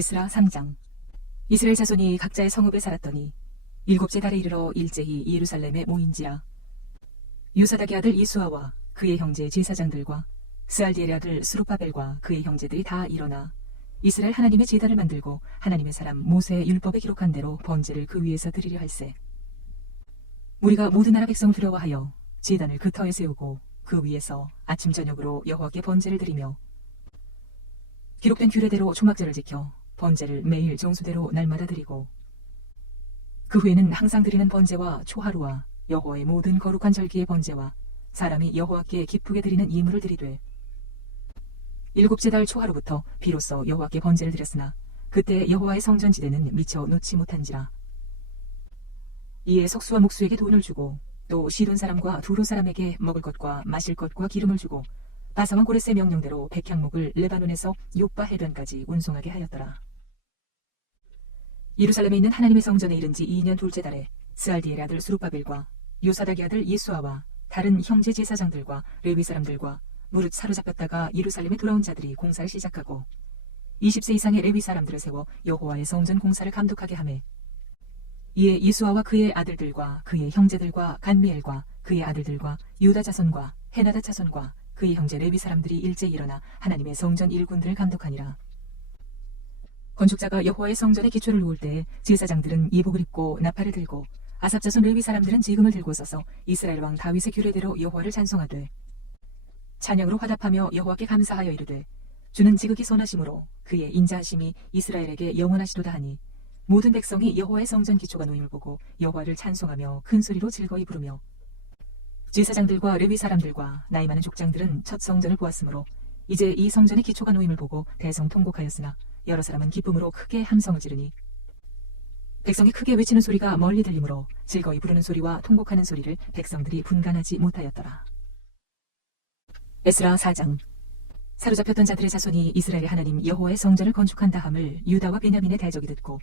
에스라 3장. 이스라엘 자손이 각자의 성읍에 살았더니 일곱째 달에 이르러 일제히 예루살렘에 모인지라. 요사닥의 아들 이수아와 그의 형제 제사장들과 스알디엘의 아들 스룹바벨과 그의 형제들이 다 일어나 이스라엘 하나님의 제단을 만들고 하나님의 사람 모세의 율법에 기록한 대로 번제를 그 위에서 드리려 할세. 우리가 모든 나라 백성을 두려워하여 제단을 그 터에 세우고 그 위에서 아침 저녁으로 여호와께 번제를 드리며 기록된 규례대로 초막절을 지켜 번제를 매일 정수대로 날마다 드리고 그 후에는 항상 드리는 번제와 초하루와 여호와의 모든 거룩한 절기의 번제와 사람이 여호와께 기쁘게 드리는 예물을 드리되 일곱째 달 초하루부터 비로소 여호와께 번제를 드렸으나 그때 여호와의 성전지대는 미처 놓지 못한지라. 이에 석수와 목수에게 돈을 주고 또 시돈 사람과 두로 사람에게 먹을 것과 마실 것과 기름을 주고 바사왕 고레스의 명령대로 백향목을 레바논에서 욥바 해변까지 운송하게 하였더라. 예루살렘에 있는 하나님의 성전에 이른 지 2년 둘째 달에 스알디엘의 아들 스룹바벨과 요사닥의 아들 예수아와 다른 형제 제사장들과 레위 사람들과 무릇 사로잡혔다가 예루살렘에 돌아온 자들이 공사를 시작하고 20세 이상의 레위 사람들을 세워 여호와의 성전 공사를 감독하게 하매 이에 예수아와 그의 아들들과 그의 형제들과 간미엘과 그의 아들들과 유다 자손과 헤나다 자손과 그의 형제 레위 사람들이 일제히 일어나 하나님의 성전 일꾼들을 감독하니라. 건축자가 여호와의 성전의 기초를 놓을 때에 제사장들은 예복을 입고 나팔을 들고 아삽 자손 레위 사람들은 지금을 들고 서서 이스라엘 왕 다윗의 규례대로 여호와를 찬송하되 찬양으로 화답하며 여호와께 감사하여 이르되 주는 지극히 선하심으로 그의 인자하심이 이스라엘에게 영원하시도다 하니 모든 백성이 여호와의 성전 기초가 놓임을 보고 여호와를 찬송하며 큰 소리로 즐거이 부르며 제사장들과 레위 사람들과 나이 많은 족장들은 첫 성전을 보았으므로 이제 이 성전의 기초가 놓임을 보고 대성통곡하였으나 여러 사람은 기쁨으로 크게 함성을 지르니 백성이 크게 외치는 소리가 멀리 들리므로 즐거이 부르는 소리와 통곡하는 소리를 백성들이 분간하지 못하였더라. 에스라 4장. 사로잡혔던 자들의 자손이 이스라엘의 하나님 여호와의 성전을 건축한다 함을 유다와 베냐민의 대적이 듣고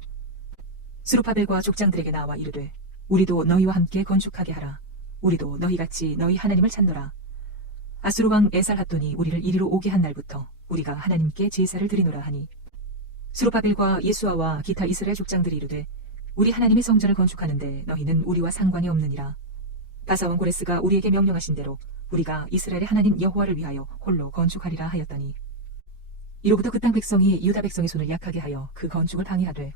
스룹바벨과 족장들에게 나와 이르되 우리도 너희와 함께 건축하게 하라. 우리도 너희같이 너희 하나님을 찾노라. 아수르 왕 에살핫돈이 우리를 이리로 오게 한 날부터 우리가 하나님께 제사를 드리노라 하니 스룹바벨과 예수아와 기타 이스라엘 족장들이 이르되 우리 하나님의 성전을 건축하는데 너희는 우리와 상관이 없느니라. 바사왕 고레스가 우리에게 명령하신 대로 우리가 이스라엘의 하나님 여호와를 위하여 홀로 건축하리라 하였더니 이로부터 그 땅 백성이 유다 백성의 손을 약하게 하여 그 건축을 방해하되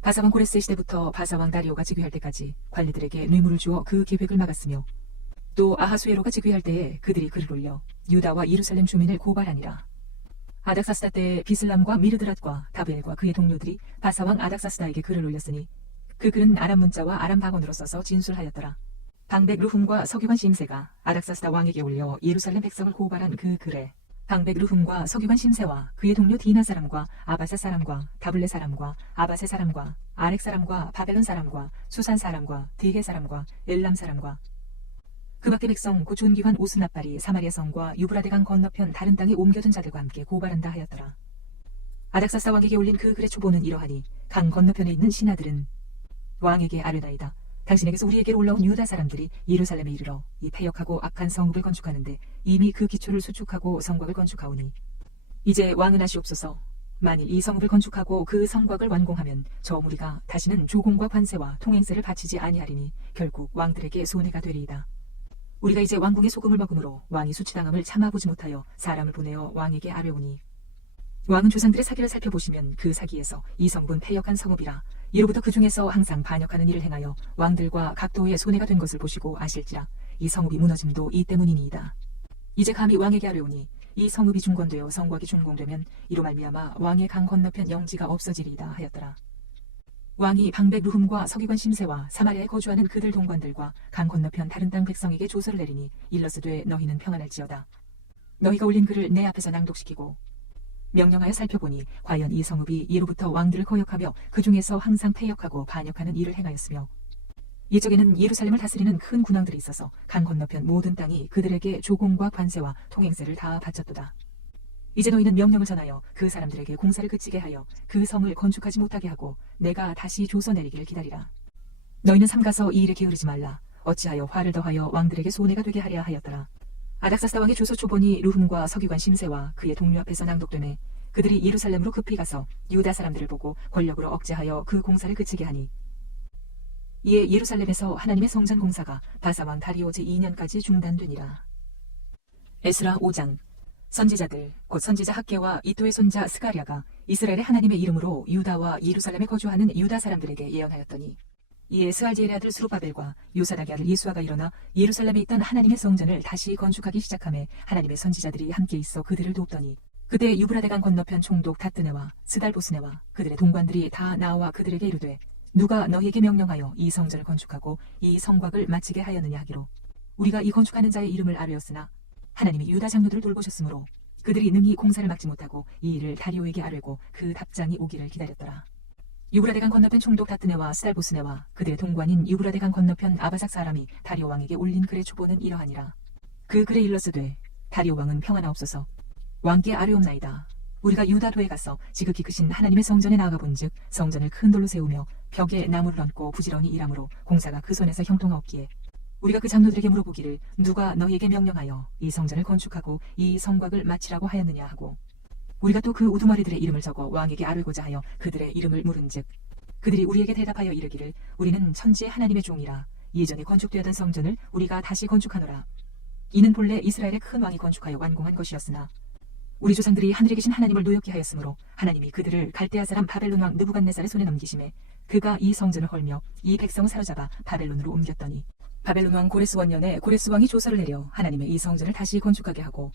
바사왕 고레스의 시대부터 바사왕 다리오가 즉위할 때까지 관리들에게 뇌물을 주어 그 계획을 막았으며 또 아하수에로가 즉위할 때에 그들이 글을 올려 유다와 예루살렘 주민을 고발하니라. 아닥사스다 때에 비슬람과 미르드랏과 다벨과 그의 동료들이 바사왕 아닥사스다에게 글을 올렸으니 그 글은 아람 문자와 아람 방언으로 써서 진술하였더라. 방백 르훔과 서기관 심세가 아닥사스다 왕에게 올려 예루살렘 백성을 고발한 그 글에 방백 르훔과 서기관 심세와 그의 동료 디나 사람과 아바사 사람과 다블레 사람과 아바세 사람과 아렉 사람과 바벨론 사람과 수산 사람과 디게 사람과 엘람 사람과 그 밖의 백성 곧 존귀한 오스나빨이 사마리아 성과 유브라데강 건너편 다른 땅에 옮겨둔 자들과 함께 고발한다 하였더라. 아닥사스다 왕에게 올린 그 글의 초보는 이러하니 강 건너편에 있는 신하들은 왕에게 아뢰나이다. 당신에게서 우리에게로 올라온 유다 사람들이 예루살렘에 이르러 이 패역하고 악한 성읍을 건축하는데 이미 그 기초를 수축하고 성곽을 건축하오니 이제 왕은 하시옵소서. 만일 이 성읍을 건축하고 그 성곽을 완공하면 저 무리가 다시는 조공과 관세와 통행세를 바치지 아니하리니 결국 왕들에게 손해가 되리이다. 우리가 이제 왕궁의 소금을 먹음으로 왕이 수치당함을 참아보지 못하여 사람을 보내어 왕에게 아뢰오니 왕은 조상들의 사기를 살펴보시면 그 사기에서 이 성읍은 패역한 성읍이라 이로부터 그 중에서 항상 반역하는 일을 행하여 왕들과 각도의 손해가 된 것을 보시고 아실지라 이 성읍이 무너짐도 이 때문이니이다. 이제 감히 왕에게 아뢰오니 이 성읍이 중건되어 성곽이 준공되면 이로 말미암아 왕의 강 건너편 영지가 없어지리이다 하였더라. 왕이 방백 르훔과 서기관 심세와 사마리아에 거주하는 그들 동관들과 강 건너편 다른 땅 백성에게 조서를 내리니 일러스되 너희는 평안할지어다. 너희가 올린 글을 내 앞에서 낭독시키고 명령하여 살펴보니 과연 이 성읍이 예로부터 왕들을 거역하며 그 중에서 항상 패역하고 반역하는 일을 행하였으며 이쪽에는 예루살렘을 다스리는 큰 군왕들이 있어서 강 건너편 모든 땅이 그들에게 조공과 관세와 통행세를 다 바쳤도다. 이제 너희는 명령을 전하여 그 사람들에게 공사를 그치게 하여 그 성을 건축하지 못하게 하고 내가 다시 조서 내리기를 기다리라. 너희는 삼가서 이 일에 게으르지 말라. 어찌하여 화를 더하여 왕들에게 손해가 되게 하랴 하였더라. 아닥사스다 왕의 조서 초본이 르훔과 서기관 심세와 그의 동료 앞에서 낭독되매 그들이 예루살렘으로 급히 가서 유다 사람들을 보고 권력으로 억제하여 그 공사를 그치게 하니 이에 예루살렘에서 하나님의 성전 공사가 바사왕 다리오 제2년까지 중단되니라. 에스라 5장. 선지자들 곧 선지자 학개와 이도의 손자 스가랴가 이스라엘의 하나님의 이름으로 유다와 예루살렘에 거주하는 유다 사람들에게 예언하였더니 이에 스알디엘의 아들 스룹바벨과 요사닥의 아들 예수아가 일어나 예루살렘에 있던 하나님의 성전을 다시 건축하기 시작하며 하나님의 선지자들이 함께 있어 그들을 돕더니 그때 유브라데강 건너편 총독 다뜨네와 스달보스네와 그들의 동관들이 다 나와 그들에게 이르되 누가 너희에게 명령하여 이 성전을 건축하고 이 성곽을 마치게 하였느냐 하기로 우리가 이 건축하는 자의 이름을 아뢰었으나 하나님이 유다 장로들을 돌보셨으므로 그들이 능히 공사를 막지 못하고 이 일을 다리오에게 아뢰고 그 답장이 오기를 기다렸더라. 유브라데강 건너편 총독 다뜨네와 스달보스네와 그들의 동관인 유브라데강 건너편 아바삭 사람이 다리오 왕에게 올린 글의 초보는 이러하니라. 그 글에 일렀으되 다리오 왕은 평안하옵소서. 왕께 아뢰옵나이다. 우리가 유다도에 가서 지극히 크신 하나님의 성전에 나아가 본즉 성전을 큰 돌로 세우며 벽에 나무를 얹고 부지런히 일하므로 공사가 그 손에서 형통하옵기에 우리가 그 장로들에게 물어보기를 누가 너희에게 명령하여 이 성전을 건축하고 이 성곽을 마치라고 하였느냐 하고 우리가 또 그 우두머리들의 이름을 적어 왕에게 아뢰고자 하여 그들의 이름을 물은즉 그들이 우리에게 대답하여 이르기를 우리는 천지의 하나님의 종이라 예전에 건축되었던 성전을 우리가 다시 건축하노라. 이는 본래 이스라엘의 큰 왕이 건축하여 완공한 것이었으나 우리 조상들이 하늘에 계신 하나님을 노엽게 하였으므로 하나님이 그들을 갈대아 사람 바벨론 왕 느부갓네살의 손에 넘기심에 그가 이 성전을 헐며 이 백성을 사로잡아 바벨론으로 옮겼더니 바벨론 왕 고레스 원년에 고레스 왕이 조서를 내려 하나님의 이 성전을 다시 건축하게 하고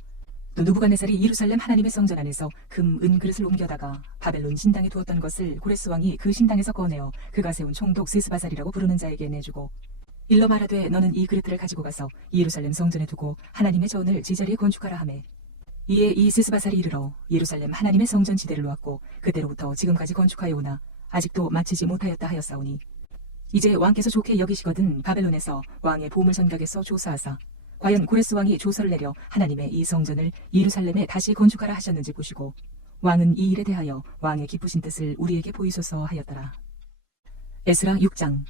또 느부갓네살이 예루살렘 하나님의 성전 안에서 금, 은 그릇을 옮겨다가 바벨론 신당에 두었던 것을 고레스 왕이 그 신당에서 꺼내어 그가 세운 총독 스스바살이라고 부르는 자에게 내주고 일러 말하되 너는 이 그릇들을 가지고 가서 예루살렘 성전에 두고 하나님의 전을 제자리에 건축하라 하매 이에 이 스스바살이 이르러 예루살렘 하나님의 성전 지대를 놓았고 그때로부터 지금까지 건축하여 오나 아직도 마치지 못하였다 하였사오니 이제 왕께서 좋게 여기시거든 바벨론에서 왕의 보물 전각에서 조사하사 과연 고레스 왕이 조서를 내려 하나님의 이 성전을 예루살렘에 다시 건축하라 하셨는지 보시고 왕은 이 일에 대하여 왕의 기쁘신 뜻을 우리에게 보이소서 하였더라. 에스라 6장.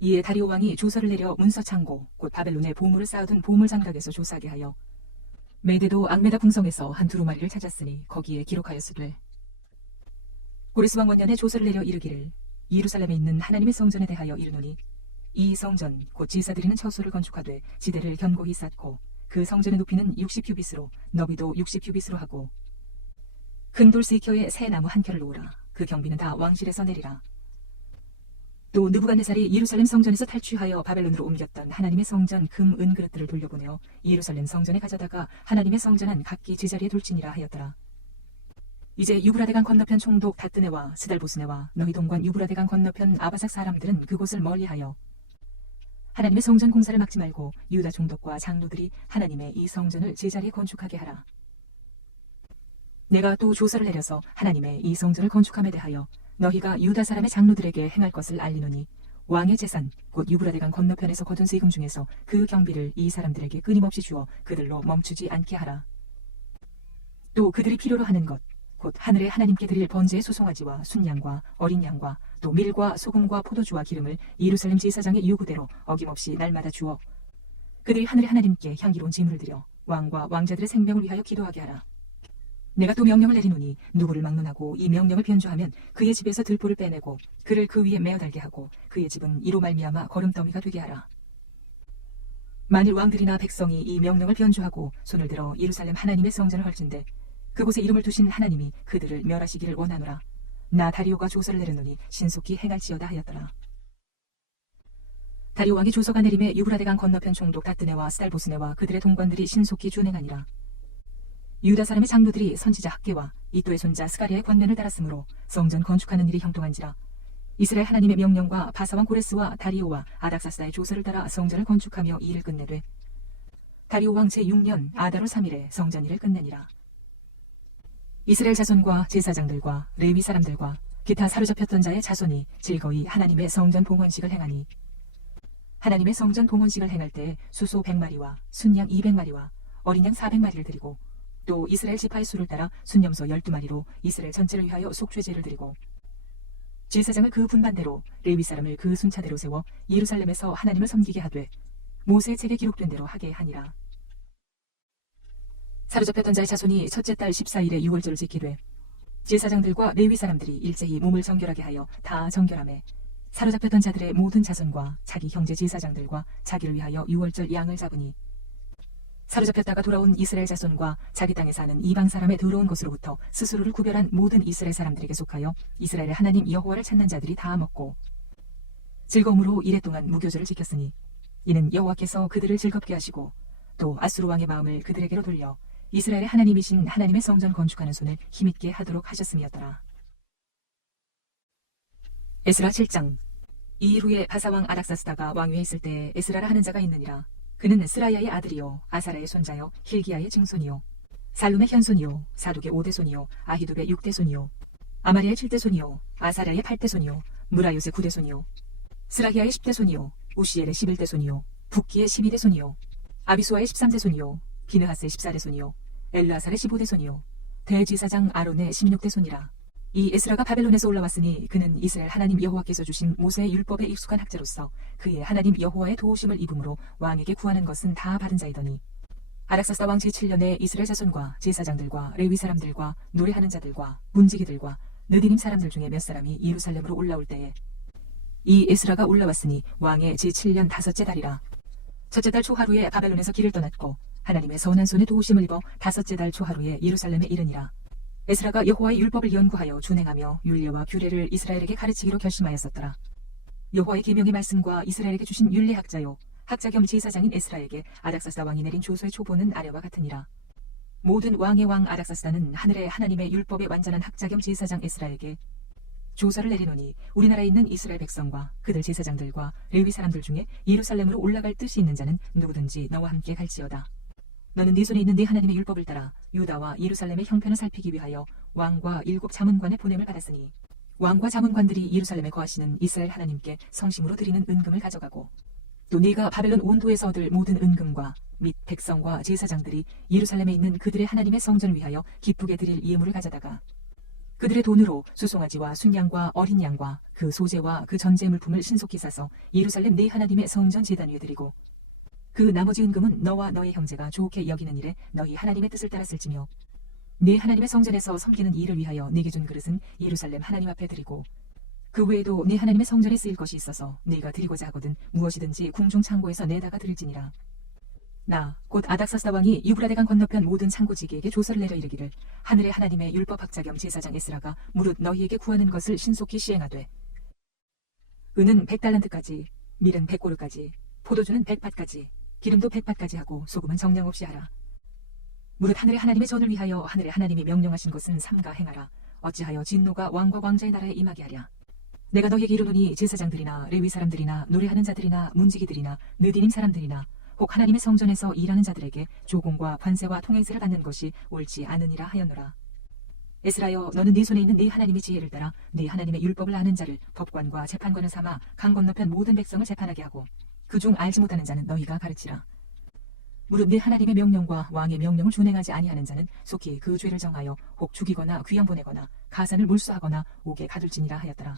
이에 다리오 왕이 조서를 내려 문서 창고 곧 바벨론에 보물을 쌓아둔 보물 장각에서 조사하게 하여 메대도 악메다 궁성에서 한 두루마리를 찾았으니 거기에 기록하였으되 고레스 왕 원년에 조서를 내려 이르기를 예루살렘에 있는 하나님의 성전에 대하여 이르노니 이 성전 곧 제사드리는 처소를 건축하되 지대를 견고히 쌓고 그 성전의 높이는 60규빗으로 너비도 60규빗으로 하고 큰 돌 스이켜에 새 나무 한 켜를 놓으라. 그 경비는 다 왕실에서 내리라. 또 느부갓네살이 예루살렘 성전에서 탈취하여 바벨론으로 옮겼던 하나님의 성전 금, 은 그릇들을 돌려보내어 예루살렘 성전에 가져다가 하나님의 성전 안 각기 제자리에 둘지니라 하였더라. 이제 유브라데강 건너편 총독 다뜨네와 스달보스네와 너희 동관 유브라데강 건너편 아바삭 사람들은 그곳을 멀리하여 하나님의 성전 공사를 막지 말고 유다 총독과 장로들이 하나님의 이 성전을 제자리에 건축하게 하라. 내가 또 조서를 내려서 하나님의 이 성전을 건축함에 대하여 너희가 유다 사람의 장로들에게 행할 것을 알리노니 왕의 재산 곧 유브라데강 건너편에서 거둔 세금 중에서 그 경비를 이 사람들에게 끊임없이 주어 그들로 멈추지 않게 하라. 또 그들이 필요로 하는 것 곧 하늘의 하나님께 드릴 번제의 소송아지와 순양과 어린 양과 또 밀과 소금과 포도주와 기름을 예루살렘 제사장의 요구대로 어김없이 날마다 주어 그들이 하늘의 하나님께 향기로운 제물을 드려 왕과 왕자들의 생명을 위하여 기도하게 하라. 내가 또 명령을 내리노니 누구를 막론하고 이 명령을 변조하면 그의 집에서 들보를 빼내고 그를 그 위에 메어 달게 하고 그의 집은 이로 말미암아 거름더미가 되게 하라. 만일 왕들이나 백성이 이 명령을 변조하고 손을 들어 예루살렘 하나님의 성전을 헐진대 그곳에 이름을 두신 하나님이 그들을 멸하시기를 원하노라. 나 다리오가 조서를 내렸노니 신속히 행할지어다 하였더라. 다리오 왕의 조서가 내림에 유브라데강 건너편 총독 다뜨네와 스달보스네와 그들의 동관들이 신속히 준행하니라. 유다 사람의 장로들이 선지자 학개와 이도의 손자 스가랴의 권면을 따랐으므로 성전 건축하는 일이 형통한지라. 이스라엘 하나님의 명령과 바사왕 고레스와 다리오와 아닥사스다의 조서를 따라 성전을 건축하며 일을 끝내되 다리오 왕 제6년 아다롤 3일에 성전 일을 끝내니라. 이스라엘 자손과 제사장들과 레위 사람들과 기타 사로잡혔던 자의 자손이 즐거이 하나님의 성전 봉헌식을 행하니 하나님의 성전 봉헌식을 행할 때 수소 100마리와 순양 200마리와 어린 양 400마리를 드리고 또 이스라엘 지파의 수를 따라 순염소 12마리로 이스라엘 전체를 위하여 속죄제를 드리고 제사장을 그 분반대로 레위 사람을 그 순차대로 세워 예루살렘에서 하나님을 섬기게 하되 모세의 책에 기록된 대로 하게 하니라. 사로잡혔던 자의 자손이 첫째 달 14일에 유월절을 지키되 제사장들과 레위 사람들이 일제히 몸을 정결하게 하여 다 정결하매 사로잡혔던 자들의 모든 자손과 자기 형제 제사장들과 자기를 위하여 유월절 양을 잡으니 사로잡혔다가 돌아온 이스라엘 자손과 자기 땅에 사는 이방 사람의 더러운 것으로부터 스스로를 구별한 모든 이스라엘 사람들에게 속하여 이스라엘의 하나님 여호와를 찾는 자들이 다 먹고 즐거움으로 이랫동안 무교절을 지켰으니 이는 여호와께서 그들을 즐겁게 하시고 또 아수르 왕의 마음을 그들에게로 돌려 이스라엘의 하나님이신 하나님의 성전 건축하는 손을 힘있게 하도록 하셨음이었더라. 에스라 7장. 이 이후에 바사왕 아닥사스다가 왕위에 있을 때 에스라라 하는 자가 있느니라. 그는 스라야의 아들이요 아사라의 손자요 힐기야의 증손이요 살룸의 현손이요 사독의 5대손이요 아히둡의 6대손이요 아마리아의 7대손이요 아사랴의 8대손이요 무라요의 9대손이요 스라히야의 10대손이요 우시엘의 11대손이요 붓기의 12대손이요 아비수아의 13대손이요 비느하스의 14대손이요 엘르아살의 15대손이요 대제사장 아론의 16대손이라. 이 에스라가 바벨론에서 올라왔으니 그는 이스라엘 하나님 여호와께서 주신 모세의 율법에 익숙한 학자로서 그의 하나님 여호와의 도우심을 입음으로 왕에게 구하는 것은 다 받은 자이더니 아닥사스다 왕 제7년에 이스라엘 자손과 제사장들과 레위 사람들과 노래하는 자들과 문지기들과 느디님 사람들 중에 몇 사람이 예루살렘으로 올라올 때에 이 에스라가 올라왔으니 왕의 제7년 5째 달이라. 첫째 달 초하루에 바벨론에서 길을 떠났고 하나님의 선한 손에 도우심을 입어 5째 달 초하루에 예루살렘에 이르니라. 에스라가 여호와의 율법을 연구하여 준행하며 율례와 규례를 이스라엘에게 가르치기로 결심하였었더라. 여호와의 계명의 말씀과 이스라엘에게 주신 율례 학자요 학자 겸 제사장인 에스라에게 아닥사스다 왕이 내린 조서의 초보는 아래와 같으니라. 모든 왕의 왕 아닥사스다는 하늘의 하나님의 율법의 완전한 학자 겸 제사장 에스라에게 조서를 내리노니 우리나라에 있는 이스라엘 백성과 그들 제사장들과 레위 사람들 중에 예루살렘으로 올라갈 뜻이 있는 자는 누구든지 너와 함께 갈지어다. 너는 네 손에 있는 네 하나님의 율법을 따라 유다와 예루살렘의 형편을 살피기 위하여 왕과 7 자문관의 보냄을 받았으니 왕과 자문관들이 예루살렘에 거하시는 이스라엘 하나님께 성심으로 드리는 은금을 가져가고 또 네가 바벨론 온도에서 얻을 모든 은금과 및 백성과 제사장들이 예루살렘에 있는 그들의 하나님의 성전을 위하여 기쁘게 드릴 예물을 가져다가 그들의 돈으로 수송아지와 순양과 어린 양과 그 소재와 그 전제 물품을 신속히 사서 예루살렘 네 하나님의 성전 제단 위에 드리고 그 나머지 은금은 너와 너의 형제가 좋게 여기는 일에 너희 하나님의 뜻을 따라 쓸지며 네 하나님의 성전에서 섬기는 일을 위하여 네게 준 그릇은 예루살렘 하나님 앞에 드리고 그 외에도 네 하나님의 성전에 쓰일 것이 있어서 네가 드리고자 하거든 무엇이든지 궁중 창고에서 내다가 드릴지니라. 나 곧 아닥사스다 왕이 유브라데강 건너편 모든 창고지기에게 조서를 내려 이르기를 하늘의 하나님의 율법학자 겸 제사장 에스라가 무릇 너희에게 구하는 것을 신속히 시행하되 은은 100달란트까지 밀은 100고르까지 포도주는 100밭까지 기름도 100밭까지 하고 소금은 정량 없이 하라. 무릇 하늘의 하나님의 전을 위하여 하늘의 하나님이 명령하신 것은 삼가 행하라. 어찌하여 진노가 왕과 왕자의 나라에 임하게 하랴. 내가 너희에게 이르노니 제사장들이나 레위 사람들이나 노래하는 자들이나 문지기들이나 느디님 사람들이나 혹 하나님의 성전에서 일하는 자들에게 조공과 관세와 통행세를 받는 것이 옳지 않으니라 하였노라. 에스라여 너는 네 손에 있는 네 하나님의 지혜를 따라 네 하나님의 율법을 아는 자를 법관과 재판관을 삼아 강 건너편 모든 백성을 재판하게 하고 그중 알지 못하는 자는 너희가 가르치라. 무릇 네 하나님의 명령과 왕의 명령을 준행하지 아니하는 자는 속히 그 죄를 정하여 혹 죽이거나 귀양 보내거나 가산을 몰수하거나 옥에 가둘지니라 하였더라.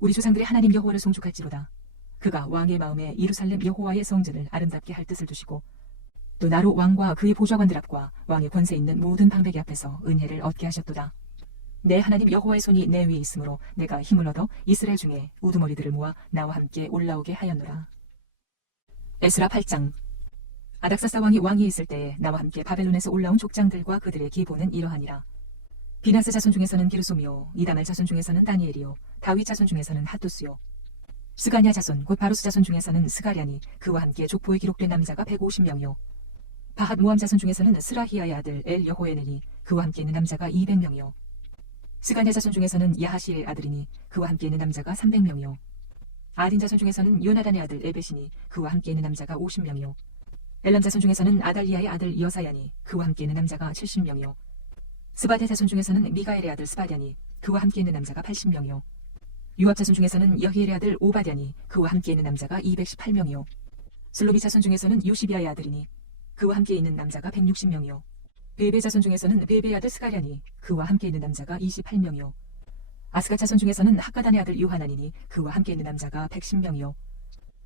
우리 조상들의 하나님 여호와를 송축할지로다. 그가 왕의 마음에 예루살렘 여호와의 성전을 아름답게 할 뜻을 두시고 또 나로 왕과 그의 보좌관들 앞과 왕의 권세 있는 모든 방백이 앞에서 은혜를 얻게 하셨도다. 내 하나님 여호와의 손이 내 위에 있으므로 내가 힘을 얻어 이스라엘 중에 우두머리들을 모아 나와 함께 올라오게 하였노라. 에스라 8장. 아닥사스다 왕이 왕위에 있을 때에 나와 함께 바벨론에서 올라온 족장들과 그들의 기본은 이러하니라. 비나스 자손 중에서는 기르솜이요 이다말 자손 중에서는 다니엘이요 다윗 자손 중에서는 핫두스요 스가냐 자손 곧 바루스 자손 중에서는 스가랴니 그와 함께 족보에 기록된 남자가 150명이요 바핫 모함 자손 중에서는 스라히야의 아들 엘 여호에넬이 그와 함께 있는 남자가 200명이요 스가냐 자손 중에서는 야하시의 아들이니 그와 함께 있는 남자가 300명이요 아딘 자손 중에서는 요나단의 아들 에벳이니 그와 함께 있는 남자가 50명이요 엘람 자손 중에서는 아달리아의 아들 여사야니 그와 함께 있는 남자가 70명이요 스바데 자손 중에서는 미가엘의 아들 스바랴니 그와 함께 있는 남자가 80명이요 유압 자손 중에서는 여히엘의 아들 오바댜니 그와 함께 있는 남자가 218명이요 슬로비 자손 중에서는 요시비아의 아들이니 그와 함께 있는 남자가 160명이요 베베 자손 중에서는 베베의 아들 스가랴니 그와 함께 있는 남자가 28명이요 아스가 자손 중에서는 학가단의 아들 요하나니니 그와 함께 있는 남자가 110명이요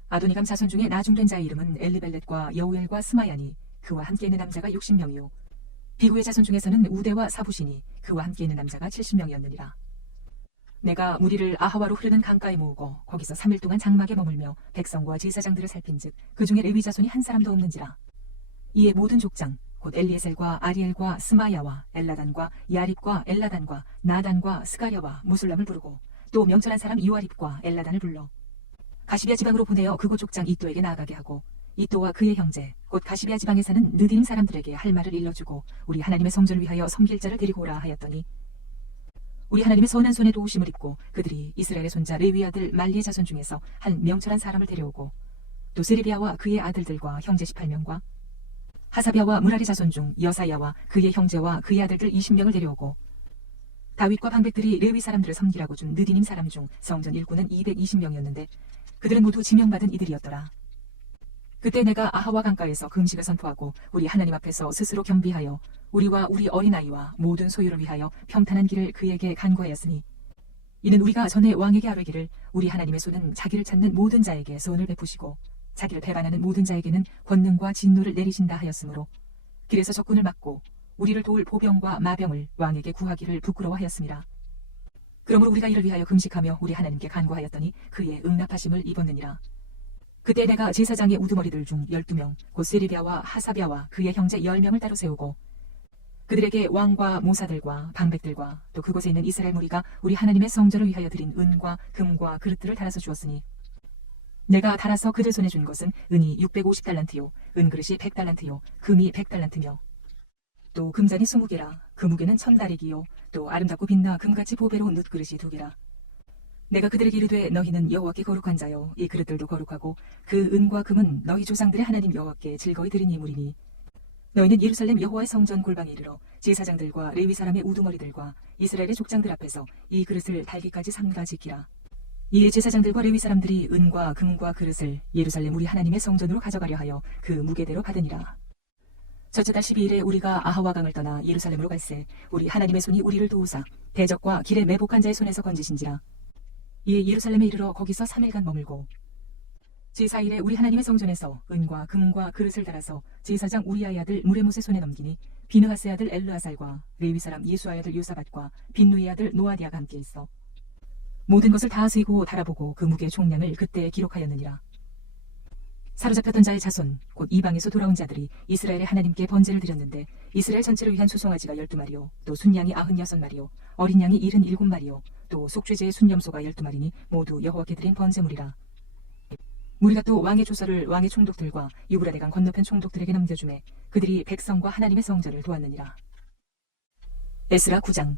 아도니감 자손 중에 나중된 자의 이름은 엘리벨렛과 여우엘과 스마야니 그와 함께 있는 남자가 60명이요 비구의 자손 중에서는 우대와 사부시니 그와 함께 있는 남자가 70명이었느니라. 내가 무리를 아하와로 흐르는 강가에 모으고 거기서 3일 동안 장막에 머물며 백성과 제사장들을 살핀즉 그 중에 레위 자손이 한 사람도 없는지라. 이에 모든 족장 곧 엘리에셀과 아리엘과 스마야와 엘라단과 야립과 엘라단과 나단과 스가랴와 무술람을 부르고 또 명철한 사람 요아립과 엘라단을 불러 가시비아 지방으로 보내어 그곳 족장 이또에게 나아가게 하고 이또와 그의 형제 곧 가시비아 지방에 사는 느디임 사람들에게 할 말을 일러주고 우리 하나님의 성전을 위하여 섬길 자를 데리고 오라 하였더니 우리 하나님의 선한 손에 도우심을 입고 그들이 이스라엘의 손자 레위 아들 말리의 자손 중에서 한 명철한 사람을 데려오고 또 세레비아와 그의 아들들과 형제 18명과 하사비아와 무라리 자손 중 여사야와 그의 형제와 그의 아들들 20명을 데려오고 다윗과 방백들이 레위 사람들을 섬기라고 준 느디님 사람 중 성전 일꾼은 220명이었는데 그들은 모두 지명받은 이들이었더라. 그때 내가 아하와 강가에서 금식을 선포하고 우리 하나님 앞에서 스스로 겸비하여 우리와 우리 어린아이와 모든 소유를 위하여 평탄한 길을 그에게 간구하였으니 이는 우리가 전에 왕에게 아뢰기를 우리 하나님의 손은 자기를 찾는 모든 자에게 소원을 베푸시고 자기를 배반하는 모든 자에게는 권능과 진노를 내리신다 하였으므로 길에서 적군을 막고 우리를 도울 보병과 마병을 왕에게 구하기를 부끄러워하였습니다. 그러므로 우리가 이를 위하여 금식하며 우리 하나님께 간구하였더니 그의 응답하심을 입었느니라. 그때 내가 제사장의 우두머리들 중 12명 곧 세리비아와 하사비아와 그의 형제 10명을 따로 세우고 그들에게 왕과 모사들과 방백들과 또 그곳에 있는 이스라엘 무리가 우리 하나님의 성전을 위하여 드린 은과 금과 그릇들을 달아서 주었으니 내가 달아서 그들 손에 준 것은 은이 650달란트요 은그릇이 100달란트요 금이 100달란트며 또 금잔이 20개라 그 무게는 1000다리기요 또 아름답고 빛나 금같이 보배로운 놋그릇이 2개라. 내가 그들에게 이르되 너희는 여호와께 거룩한 자요 이 그릇들도 거룩하고 그 은과 금은 너희 조상들의 하나님 여호와께 즐거이 드린 예물이니 너희는 예루살렘 여호와의 성전 골방에 이르러 제사장들과 레위 사람의 우두머리들과 이스라엘의 족장들 앞에서 이 그릇을 달기까지 삼가 지키라. 이에 제사장들과 레위 사람들이 은과 금과 그릇을 예루살렘 우리 하나님의 성전으로 가져가려 하여 그 무게대로 받으니라. 첫째 달 12일에 우리가 아하와 강을 떠나 예루살렘으로 갈새 우리 하나님의 손이 우리를 도우사 대적과 길에 매복한 자의 손에서 건지신지라. 이에 예루살렘에 이르러 거기서 3일간 머물고 제4일에 우리 하나님의 성전에서 은과 금과 그릇을 달아서 제사장 우리아의 아들 무레못의 손에 넘기니 비느하스의 아들 엘르아살과 레위 사람 예수아의 아들 요사밧과 빈누이의 아들 노아디아가 함께 있어 모든 것을 다 세고 달아보고 그 무게의 총량을 그때 기록하였느니라. 사로잡혔던 자의 자손 곧 이방에서 돌아온 자들이 이스라엘의 하나님께 번제를 드렸는데 이스라엘 전체를 위한 수송아지가 12마리요 또 순양이 96마리요 어린 양이 77마리요 또 속죄제의 순염소가 12마리니 모두 여호와께 드린 번제물이라. 우리가 또 왕의 조서를 왕의 총독들과 유브라데강 건너편 총독들에게 넘겨주매 그들이 백성과 하나님의 성전을 도왔느니라. 에스라 9장.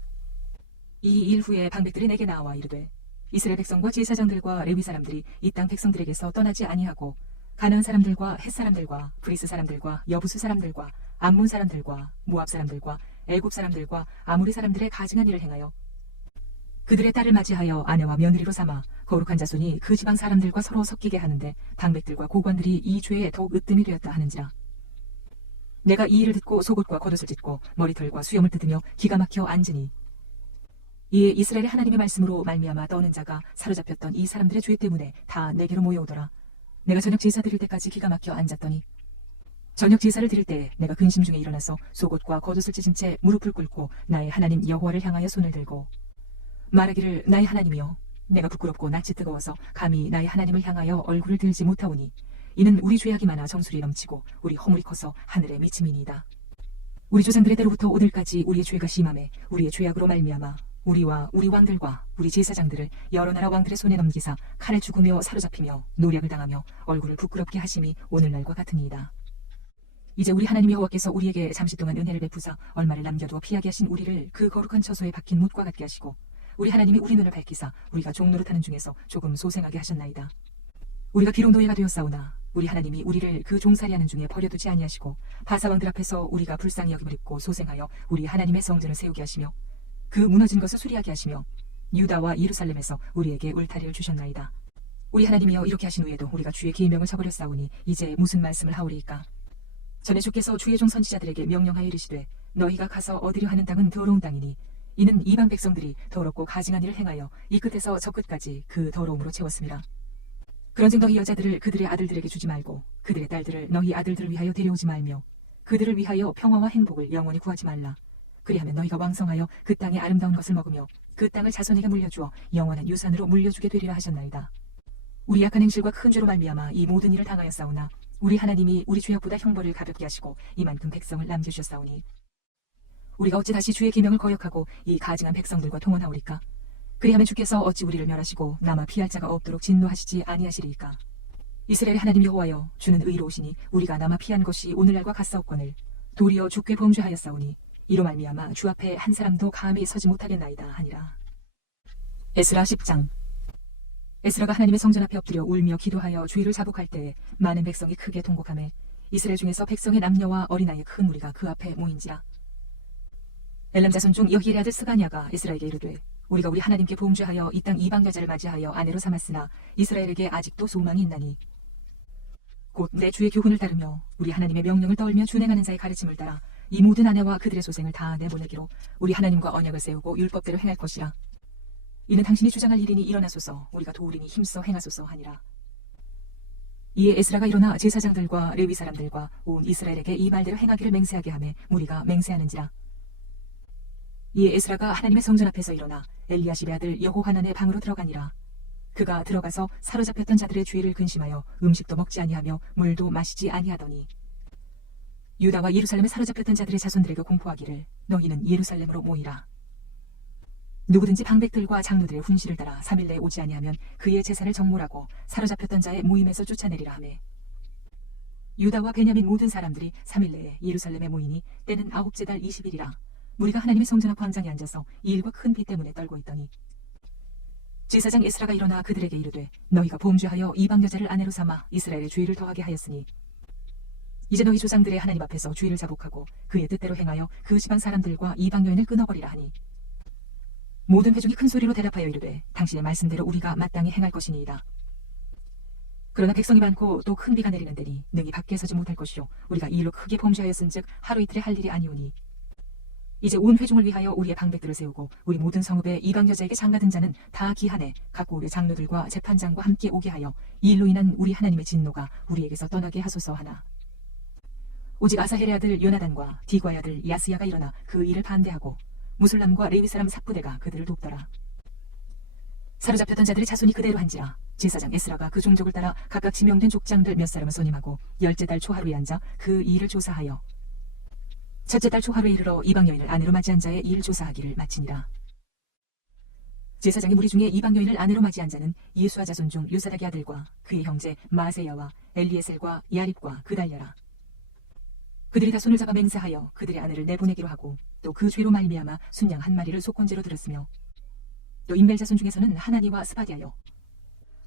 이 일 후에 방백들이 내게 나와 이르되 이스라엘 백성과 제사장들과 레위 사람들이 이 땅 백성들에게서 떠나지 아니하고 가나안 사람들과 헷 사람들과 브리스 사람들과 여부수 사람들과 암몬 사람들과 모압 사람들과 애굽 사람들과 아모리 사람들의 가증한 일을 행하여 그들의 딸을 맞이하여 아내와 며느리로 삼아 거룩한 자손이 그 지방 사람들과 서로 섞이게 하는데 방백들과 고관들이 이 죄에 더욱 으뜸이 되었다 하는지라. 내가 이 일을 듣고 속옷과 겉옷을 찢고 머리털과 수염을 뜯으며 기가 막혀 앉으니 이에 이스라엘의 하나님의 말씀으로 말미암아 떠오는 자가 사로잡혔던 이 사람들의 죄 때문에 다 내게로 모여오더라. 내가 저녁 제사 드릴 때까지 기가 막혀 앉았더니 저녁 제사를 드릴 때 내가 근심 중에 일어나서 속옷과 겉옷을 찢은 채 무릎을 꿇고 나의 하나님 여호와를 향하여 손을 들고 말하기를 나의 하나님이여 내가 부끄럽고 낯이 뜨거워서 감히 나의 하나님을 향하여 얼굴을 들지 못하오니 이는 우리 죄악이 많아 정수리 넘치고 우리 허물이 커서 하늘에 미침이니이다. 우리 조상들의 때로부터 오늘까지 우리의 죄가 심함에 우리의 죄악으로 말미암아 우리와 우리 왕들과 우리 제사장들을 여러 나라 왕들의 손에 넘기사 칼에 죽으며 사로잡히며 노략을 당하며 얼굴을 부끄럽게 하심이 오늘날과 같으니이다. 이제 우리 하나님 여호와께서 우리에게 잠시 동안 은혜를 베푸사 얼마를 남겨두어 피하게 하신 우리를 그 거룩한 처소에 박힌 못과 같게 하시고 우리 하나님이 우리 눈을 밝히사 우리가 종노릇하는 중에서 조금 소생하게 하셨나이다. 우리가 비록 노예가 되었사오나 우리 하나님이 우리를 그 종살이하는 중에 버려두지 아니하시고 바사왕들 앞에서 우리가 불쌍히 여김을 입고 소생하여 우리 하나님의 성전을 세우게 하시며 그 무너진 것을 수리하게 하시며 유다와 예루살렘에서 우리에게 울타리를 주셨나이다. 우리 하나님이여 이렇게 하신 후에도 우리가 주의 계명을 저버렸사오니 이제 무슨 말씀을 하오리이까. 전에 주께서 주의 종 선지자들에게 명령하여 이르시되 너희가 가서 얻으려 하는 땅은 더러운 땅이니 이는 이방 백성들이 더럽고 가증한 일을 행하여 이 끝에서 저 끝까지 그 더러움으로 채웠습니다. 그런즉 너희 여자들을 그들의 아들들에게 주지 말고 그들의 딸들을 너희 아들들을 위하여 데려오지 말며 그들을 위하여 평화와 행복을 영원히 구하지 말라. 그리하면 너희가 왕성하여 그 땅의 아름다운 것을 먹으며 그 땅을 자손에게 물려주어 영원한 유산으로 물려주게 되리라 하셨나이다. 우리 약한 행실과 큰 죄로 말미암아 이 모든 일을 당하였사오나 우리 하나님이 우리 죄악보다 형벌을 가볍게 하시고 이만큼 백성을 남겨주셨사오니 우리가 어찌 다시 주의 계명을 거역하고 이 가증한 백성들과 통혼하오리까? 그리하면 주께서 어찌 우리를 멸하시고 남아 피할 자가 없도록 진노하시지 아니하시리이까? 이스라엘의 하나님 여호와여, 주는 의로우시니 우리가 남아 피한 것이 오늘날과 같사옵거늘 도리어 주께 범죄하였사오니 이로 말미암아 주 앞에 한 사람도 감히 서지 못하겠나이다 하니라. 에스라 10장. 에스라가 하나님의 성전 앞에 엎드려 울며 기도하여 주의를 자복할 때에 많은 백성이 크게 통곡하매 이스라엘 중에서 백성의 남녀와 어린아이의 큰 무리가 그 앞에 모인지라. 엘람 자손 중 여히엘의 아들 스가냐가 에스라에게 이르되 우리가 우리 하나님께 범죄하여 이 땅 이방 여자를 맞이하여 아내로 삼았으나 이스라엘에게 아직도 소망이 있나니 곧 내 주의 교훈을 따르며 우리 하나님의 명령을 떠올며 준행하는 자의 가르침을 따라 이 모든 아내와 그들의 소생을 다 내보내기로 우리 하나님과 언약을 세우고 율법대로 행할 것이라. 이는 당신이 주장할 일이니 일어나소서, 우리가 도우리니 힘써 행하소서 하니라. 이에 에스라가 일어나 제사장들과 레위 사람들과 온 이스라엘에게 이 말대로 행하기를 맹세하게 하매 무리가 맹세하는지라. 이에 에스라가 하나님의 성전 앞에서 일어나 엘리야십의 아들 여호하난의 방으로 들어가니라. 그가 들어가서 사로잡혔던 자들의 죄를 근심하여 음식도 먹지 아니하며 물도 마시지 아니하더니 유다와 예루살렘에 사로잡혔던 자들의 자손들에게 공포하기를 너희는 예루살렘으로 모이라. 누구든지 방백들과 장로들의 훈시를 따라 3일 내에 오지 아니하면 그의 제사를 정몰하고 사로잡혔던 자의 모임에서 쫓아내리라 하매 유다와 베냐민 모든 사람들이 3일 내에 예루살렘에 모이니 때는 9째 달 20일이라. 무리가 하나님의 성전 앞 광장에 앉아서 이 일과 큰 비 때문에 떨고 있더니 제사장 에스라가 일어나 그들에게 이르되 너희가 범죄하여 이방 여자를 아내로 삼아 이스라엘의 죄를 더하게 하였으니 이제 너희 조상들의 하나님 앞에서 죄를 자복하고 그의 뜻대로 행하여 그 지방 사람들과 이방 여인을 끊어버리라 하니 모든 회중이 큰 소리로 대답하여 이르되 당신의 말씀대로 우리가 마땅히 행할 것이니이다. 그러나 백성이 많고 또 큰 비가 내리는 데니 능히 밖에 서지 못할 것이요 우리가 이 일로 크게 범죄하였은즉 하루 이틀에 할 일이 아니오니 이제 온 회중을 위하여 우리의 방백들을 세우고 우리 모든 성읍에 이방 여자에게 장가든 자는 다 기한에 각고 우리 장로들과 재판장과 함께 오게 하여 이 일로 인한 우리 하나님의 진노가 우리에게서 떠나게 하소서 하나. 오직 아사헬의 아들 요나단과 디과의 아들 야스야가 일어나 그 일을 반대하고 무술람과 레위 사람 삭부대가 그들을 돕더라. 사로잡혔던 자들의 자손이 그대로 한지라. 제사장 에스라가 그 종족을 따라 각각 지명된 족장들 몇 사람을 선임하고 10째 달 초하루에 앉아 그 일을 조사하여 첫째 달 초하루에 이르러 이방 여인을 아내로 맞이한 자의 일 조사하기를 마치니라. 제사장의 무리 중에 이방 여인을 아내로 맞이한 자는 예수아 자손 중 요사닥의 아들과 그의 형제 마세야와 엘리에셀과 야립과 그달랴라. 그들이 다 손을 잡아 맹세하여 그들의 아내를 내보내기로 하고 또 그 죄로 말미암아 순양 한 마리를 속건제로 들었으며 또 임벨 자손 중에서는 하나니와 스바디아요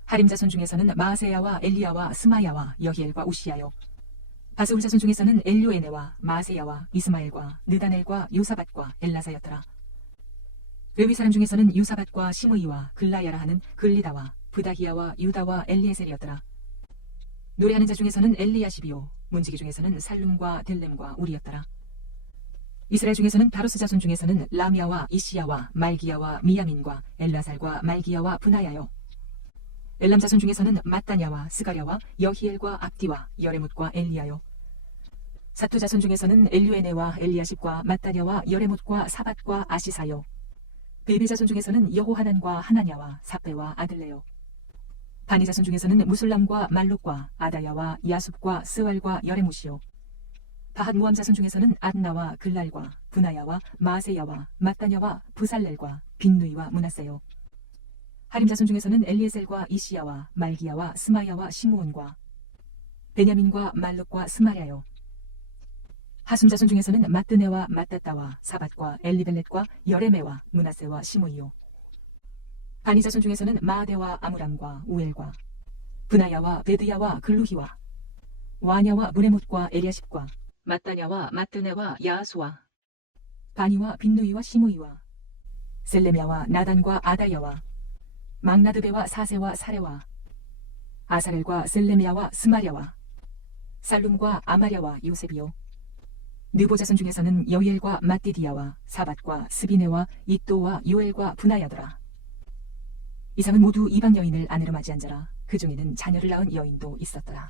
하림 자손 중에서는 마세야와 엘리야와 스마야와 여히엘과 우시야요 바스울 자손 중에서는 엘료에네와 마세야와 이스마엘과 느다넬과 요사밧과 엘라사였더라. 레위 사람 중에서는 요사밧과 시므이와 글라야라 하는 글리다와 부다히야와 유다와 엘리에셀이었더라. 노래하는 자 중에서는 엘리야십이요 문지기 중에서는 살룸과 델렘과 우리였더라. 이스라엘 중에서는 바로스 자손 중에서는 라미아와 이시야와 말기야와 미야민과 엘라살과 말기야와 분하야요 엘람 자손 중에서는 마따냐와 스가랴와 여히엘과 압디와 여레못과 엘리야요 사투 자손 중에서는 엘류에네와 엘리야십과 마따냐와 여레못과 사밧과 아시사요 베베 자손 중에서는 여호하난과 하나냐와 사페와 아들레요 바니 자손 중에서는 무술람과 말록과 아다야와 야숲과 스왈과 여레못이요 바핫 모함 자손 중에서는 adna와 글랄과 분하야와 마세야와 마따냐와 부살렐과 빈누이와 문하세요 하림 자손 중에서는 엘리에셀과 이시야와 말기야와 스마야와 시므온과 베냐민과 말록과 스마랴요 하숨 자손 중에서는 마뜨네와 마따따와 사밧과 엘리벨렛과 여레메와 문하세와 시므이요 바니 자손 중에서는 마아데와 아므람과 우엘과 분하야와 베드야와 글루히와 와냐와 무레못과 에리아십과 마따냐와 마뜨네와 야수와 바니와 빈누이와 시므이와 셀레미야와 나단과 아다야와 막나드베와 사세와 사레와 아사렐과 셀레미야와 스마랴와 살룸과 아마랴와 요셉이요 느보 자손 중에서는 여히엘과 마띠디야와 사밧과 스비네와 이또와 요엘과 분하야더라. 이상은 모두 이방 여인을 아내로 맞이한 자라. 그 중에는 자녀를 낳은 여인도 있었더라.